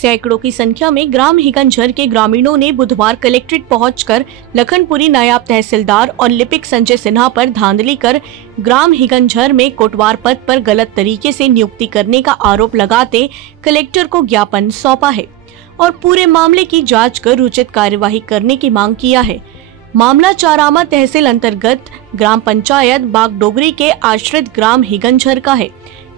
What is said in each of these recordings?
सैकड़ों की संख्या में ग्राम हिगनझर के ग्रामीणों ने बुधवार कलेक्ट्रेट पहुंचकर लखनपुरी नायब तहसीलदार और लिपिक संजय सिन्हा पर धांधली कर ग्राम हिगनझर में कोटवार पद पर गलत तरीके से नियुक्ति करने का आरोप लगाते कलेक्टर को ज्ञापन सौंपा है और पूरे मामले की जांच कर उचित कार्यवाही करने की मांग किया है। मामला चारामा तहसील अंतर्गत ग्राम पंचायत बागडोगरी के आश्रित ग्राम हिगनझर का है,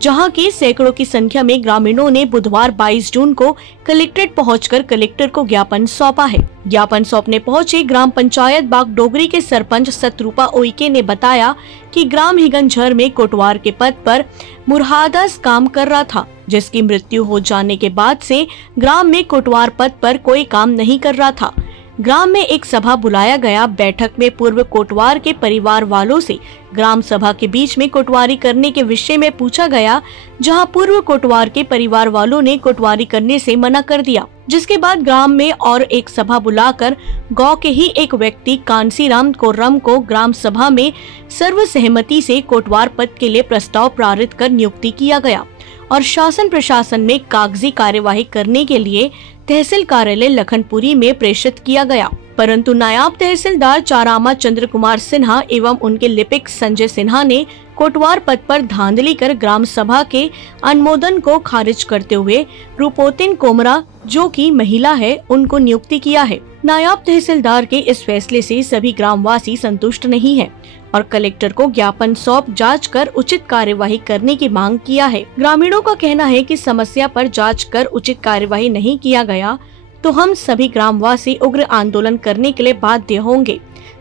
जहां के सैकड़ों की संख्या में ग्रामीणों ने बुधवार 22 जून को कलेक्ट्रेट पहुंचकर कलेक्टर को ज्ञापन सौंपा है। ज्ञापन सौंपने पहुंचे ग्राम पंचायत बागडोगरी के सरपंच सतरूपा उइके ने बताया कि ग्राम हिगनझर में कोटवार के पद पर मुरहादस काम कर रहा था, जिसकी मृत्यु हो जाने के बाद से ग्राम में कोटवार पद पर कोई काम नहीं कर रहा था। ग्राम में एक सभा बुलाया गया। बैठक में पूर्व कोटवार के परिवार वालों से ग्राम सभा के बीच में कोटवारी करने के विषय में पूछा गया, जहां पूर्व कोटवार के परिवार वालों ने कोटवारी करने से मना कर दिया, जिसके बाद ग्राम में और एक सभा बुलाकर गांव के ही एक व्यक्ति कांसीराम कोर्रम को ग्राम सभा में सर्वसहमति से कोटवार पद के लिए प्रस्ताव पारित कर नियुक्ति किया गया और शासन प्रशासन में कागजी कार्यवाही करने के लिए तहसील कार्यालय लखनपुरी में प्रेषित किया गया। परंतु नायब तहसीलदार चारामा चंद्र कुमार सिन्हा एवं उनके लिपिक संजय सिन्हा ने कोटवार पद पर धांधली कर ग्राम सभा के अनुमोदन को खारिज करते हुए रूपोतिन कोमरा, जो कि महिला है, उनको नियुक्ति किया है। नायब तहसीलदार के इस फैसले से सभी ग्रामवासी संतुष्ट नहीं है और कलेक्टर को ज्ञापन सौंप जांच कर उचित कार्यवाही करने की मांग किया है। ग्रामीणों का कहना है कि समस्या पर जांच कर उचित कार्यवाही नहीं किया गया तो हम सभी ग्रामवासी उग्र आंदोलन करने के लिए बाध्य होंगे,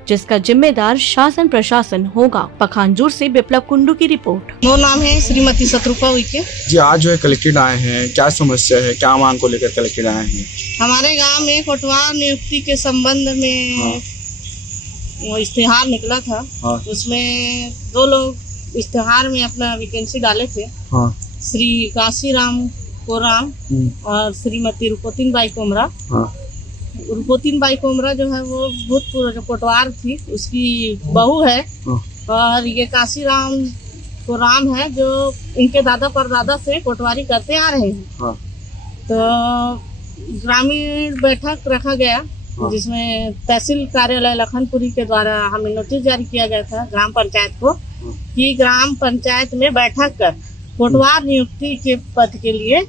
जिसका जिम्मेदार शासन प्रशासन होगा। पखानजूर से विप्लव कुंडू की रिपोर्ट। मेरा नाम है श्रीमती सतरूपा उइके जी। आज जो है कलेक्ट्रेट आए हैं, क्या समस्या है, क्या मांग को लेकर कलेक्ट्रेट आए हैं? हमारे गांव में कोटवार नियुक्ति के संबंध में वो इश्तिहार निकला था। उसमें 2 लोग इश्तिहार में अपना वैकेंसी डाले थे। श्री काशीराम कोराम और श्रीमती रूपोतिन बाई कोमरा। रूपोतिन बाई कोमरा जो है वो भूतपूर्व जो कोटवार थी उसकी बहू है और ये काशीराम कोराम है जो इनके दादा परदादा से कोटवारी करते आ रहे हैं। तो ग्रामीण बैठक रखा गया जिसमें तहसील कार्यालय लखनपुरी के द्वारा हमें नोटिस जारी किया गया था ग्राम पंचायत को कि ग्राम पंचायत में बैठक कर कोटवार नियुक्ति के पद के लिए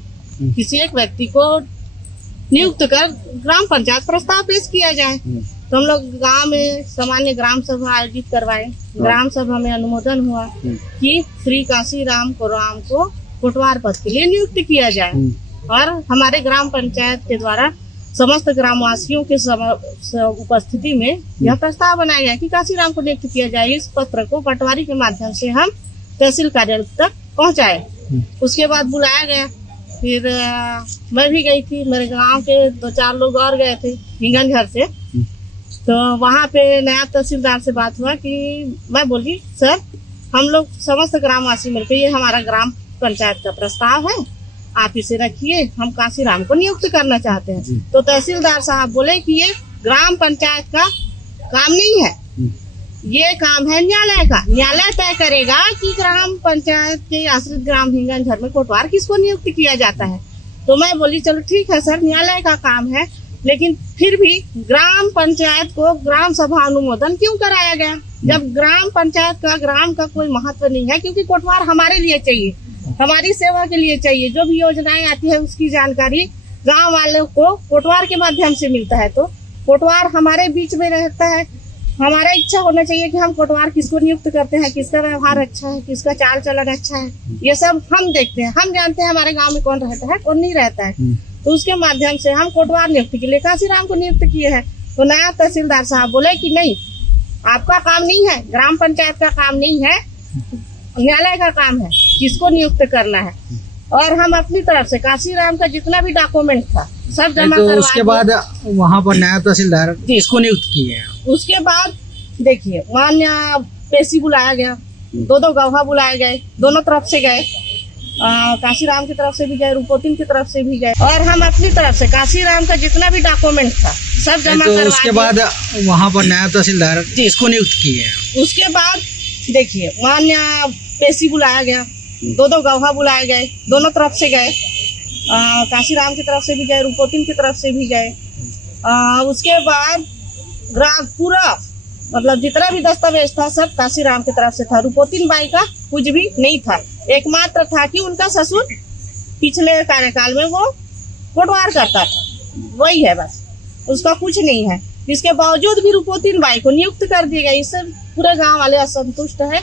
किसी एक व्यक्ति को नियुक्त कर ग्राम पंचायत प्रस्ताव पेश किया जाए। तो हम लोग गांव में सामान्य ग्राम सभा आयोजित करवाए। ग्राम सभा में अनुमोदन हुआ कि श्री काशीराम कोराम को कोटवार पद के लिए नियुक्त किया जाए और हमारे ग्राम पंचायत के द्वारा समस्त ग्रामवासियों के उपस्थिति में यह प्रस्ताव बनाया गया कि काशीराम को नियुक्त किया जाए। इस पत्र को पटवारी के माध्यम से हम तहसील कार्यालय तक पहुंचाए। उसके बाद बुलाया गया, फिर मैं भी गई थी, मेरे गांव के 2-4 लोग और गए थे हिगनझर से। तो वहां पे नायब तहसीलदार से बात हुआ कि मैं बोली सर हम लोग समस्त ग्रामवासी मिलकर ये हमारा ग्राम पंचायत का प्रस्ताव है, आप इसे रखिए, हम काशीराम को नियुक्त करना चाहते हैं। तो तहसीलदार साहब बोले कि ये ग्राम पंचायत का काम नहीं है, ये काम है न्यायालय का। न्यायालय तय करेगा कि ग्राम पंचायत के आश्रित ग्राम हिगनझर में कोटवार किसको नियुक्त किया जाता है। तो मैं बोली चलो ठीक है सर, न्यायालय का काम है, लेकिन फिर भी ग्राम पंचायत को ग्राम सभा अनुमोदन क्यों कराया गया जब ग्राम पंचायत का ग्राम का कोई महत्व नहीं है? क्योंकि कोटवार हमारे लिए चाहिए, हमारी सेवा के लिए चाहिए। जो भी योजनाएं आती है उसकी जानकारी गांव वालों को कोटवार के माध्यम से मिलता है। तो कोटवार हमारे बीच में रहता है, हमारा इच्छा होना चाहिए कि हम कोटवार किसको नियुक्त करते हैं, किसका व्यवहार अच्छा है, किसका चाल चलन अच्छा है, ये सब हम देखते हैं। हम जानते हैं हमारे गांव में कौन रहता है कौन नहीं रहता है। तो उसके माध्यम से हम कोटवार नियुक्ति के लिए काशीराम को नियुक्त किए हैं। तो नायब तहसीलदार साहब बोले कि नहीं, आपका काम नहीं है, ग्राम पंचायत का काम नहीं है, न्यायालय का काम है किसको नियुक्त करना है। और हम अपनी तरफ से काशीराम का जितना भी डॉक्यूमेंट था सब जमा करवा। उसके बाद वहाँ पर नायब तहसीलदार इसको नियुक्त किए हैं। उसके बाद देखिए मान्य पेशी बुलाया गया, 2 गवाह बुलाए गए, दोनों तरफ से गए, काशीराम की तरफ से भी गए, रूपोतिन की तरफ से भी गए, और हम अपनी तरफ से काशीराम का जितना भी डॉक्यूमेंट था सब जमा करवा। उसके बाद वहाँ पर नायब तहसीलदार इसको नियुक्त किए हैं। उसके बाद देखिए मान्य पेशी बुलाया गया, 2 गवाह बुलाए गए, दोनों तरफ से गए, काशीराम की तरफ से भी गए, रुपोतिन की तरफ से भी गए। उसके बाद ग्राम पूरा मतलब जितना भी दस्तावेज था सब काशीराम की तरफ से था। रुपोतिन बाई का कुछ भी नहीं था। एकमात्र था कि उनका ससुर पिछले कार्यकाल में वो कोटवार करता था, वही है बस, उसका कुछ नहीं है। इसके बावजूद भी रुपोतिन बाई को नियुक्त कर दिया गया। इससे पूरे गांव वाले असंतुष्ट है।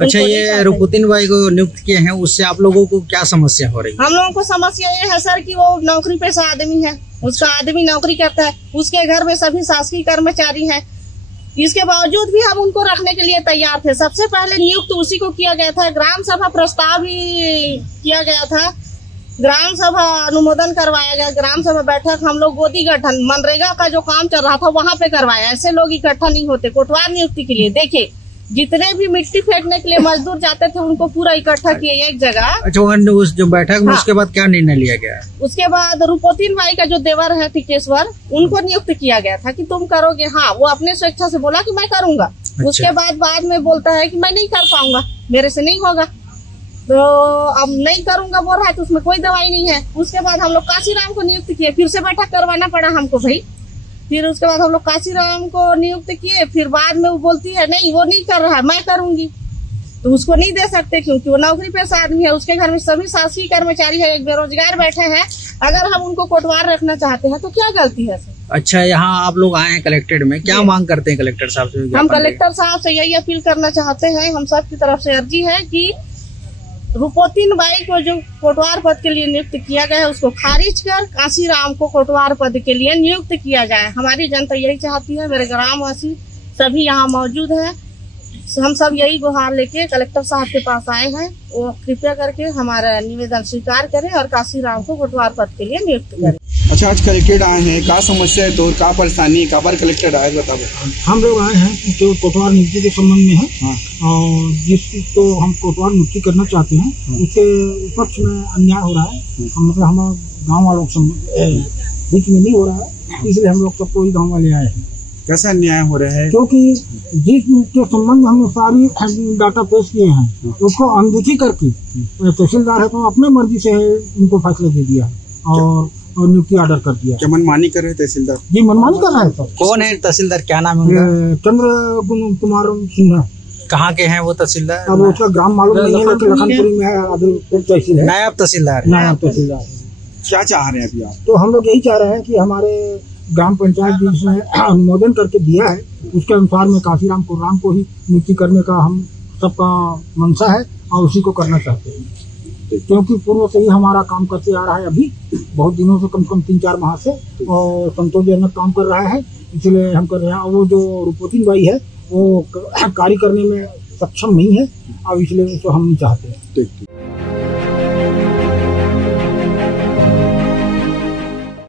अच्छा, ये रुपोतिन बाई को नियुक्त किए हैं, उससे आप लोगों को क्या समस्या हो रही है? हम लोगों को समस्या ये है सर कि वो नौकरी पेशा आदमी है, उसका आदमी नौकरी करता है, उसके घर में सभी शासकीय कर्मचारी हैं। इसके बावजूद भी हम उनको रखने के लिए तैयार थे। सबसे पहले नियुक्त उसी को किया गया था। ग्राम सभा प्रस्ताव भी किया गया था, ग्राम सभा अनुमोदन करवाया गया। ग्राम सभा बैठक हम लोग गोदी गठन मनरेगा का जो काम चल रहा था वहाँ पे करवाया। ऐसे लोग इकट्ठा नहीं होते कोटवार नियुक्ति के लिए। देखिए जितने भी मिट्टी फेंकने के लिए मजदूर जाते थे उनको पूरा इकट्ठा किए एक जगह। अच्छा, उस जो बैठक में उसके बाद क्या निर्णय लिया गया? उसके बाद रुपोतिन बाई का जो देवर है टिकेश्वर, उनको नियुक्त किया गया था कि तुम करोगे। हाँ, वो अपने स्वेच्छा से बोला कि मैं करूंगा। अच्छा। उसके बाद में बोलता है कि मैं नहीं कर पाऊंगा, मेरे से नहीं होगा, तो अब नहीं करूंगा बोल रहा है, तो उसमें कोई दवाई नहीं है। उसके बाद हम लोग काशीराम को नियुक्त किए, फिर से बैठक करवाना पड़ा हमको भाई। फिर उसके बाद हम लोग काशीराम को नियुक्त किए, फिर बाद में वो बोलती है नहीं वो नहीं कर रहा है, मैं करूंगी। तो उसको नहीं दे सकते क्योंकि वो नौकरी पेशा आदमी है, उसके घर में सभी शासकीय कर्मचारी है, एक बेरोजगार बैठे हैं। अगर हम उनको कोटवार रखना चाहते हैं तो क्या गलती है सर? अच्छा, यहाँ आप लोग आए हैं कलेक्ट्रेट में, क्या मांग करते हैं कलेक्टर साहब से? हम कलेक्टर साहब से यही अपील करना चाहते हैं, हम सब की तरफ से अर्जी है कि रुपोतिन बाई को जो कोटवार पद के लिए नियुक्त किया गया है उसको खारिज कर काशीराम को कोटवार पद के लिए नियुक्त किया जाए। हमारी जनता यही चाहती है, मेरे ग्रामवासी सभी यहाँ मौजूद है। हम सब यही गुहार लेके कलेक्टर साहब के पास आए हैं, वो कृपया करके हमारा निवेदन स्वीकार करें और काशीराम को कोटवार पद के लिए नियुक्त करें। अच्छा, आज कलेक्टेड आए हैं, क्या समस्या है तो क्या परेशानी, कहाँ पर कलेक्टेड आए बताओ। हम लोग आए हैं तो कोटवार नियुक्ति के संबंध में है। हाँ। और जिसको हम कोटवार नियुक्ति करना चाहते हैं उसके पक्ष में अन्याय हो रहा है। मतलब हम गाँव वालों के बीच में नहीं हो रहा है, इसलिए हम लोग सबको ही गाँव वाले आए हैं। कैसा अन्याय हो रहा है? क्योंकि जिसके संबंध में हमने सारी डाटा पेश किए हैं उसको अनदेखी करके तहसीलदार है तो अपने मर्जी से उनको फैसला दे दिया है और नियुक्ति ऑर्डर कर दिया। क्या मनमानी कर रहे हैं तहसीलदार? जी, मनमानी कर रहा है सर। कौन है तहसीलदार, क्या नाम है उनका? चंद्र कुमार सिन्हा। कहाँ के हैं वो तहसीलदार? अब उसका ग्राम मालूम नहीं है, लेकिन लखनपुरी में है, तहसील है, नायब तहसीलदार। नायब तहसीलदार। क्या चाह रहे हैं अभी आप? तो हम लोग यही चाह रहे हैं कि हमारे ग्राम पंचायत जिसने अनुमोदन करके दिया है उसके अनुसार में काशीराम कोटवार को ही नियुक्ति करने का हम सबका मंशा है और उसी को करना चाहते हैं। क्योंकि पूर्व से ही हमारा काम करते आ रहा है, अभी बहुत दिनों से, कम से कम 3-4 माह से, और संतोषजनक काम कर रहा है, इसलिए हम कर रहे हैं। और वो जो रुपोतिन बाई है वो कार्य करने में सक्षम नहीं है, अब इसलिए तो हम नहीं चाहते हैं।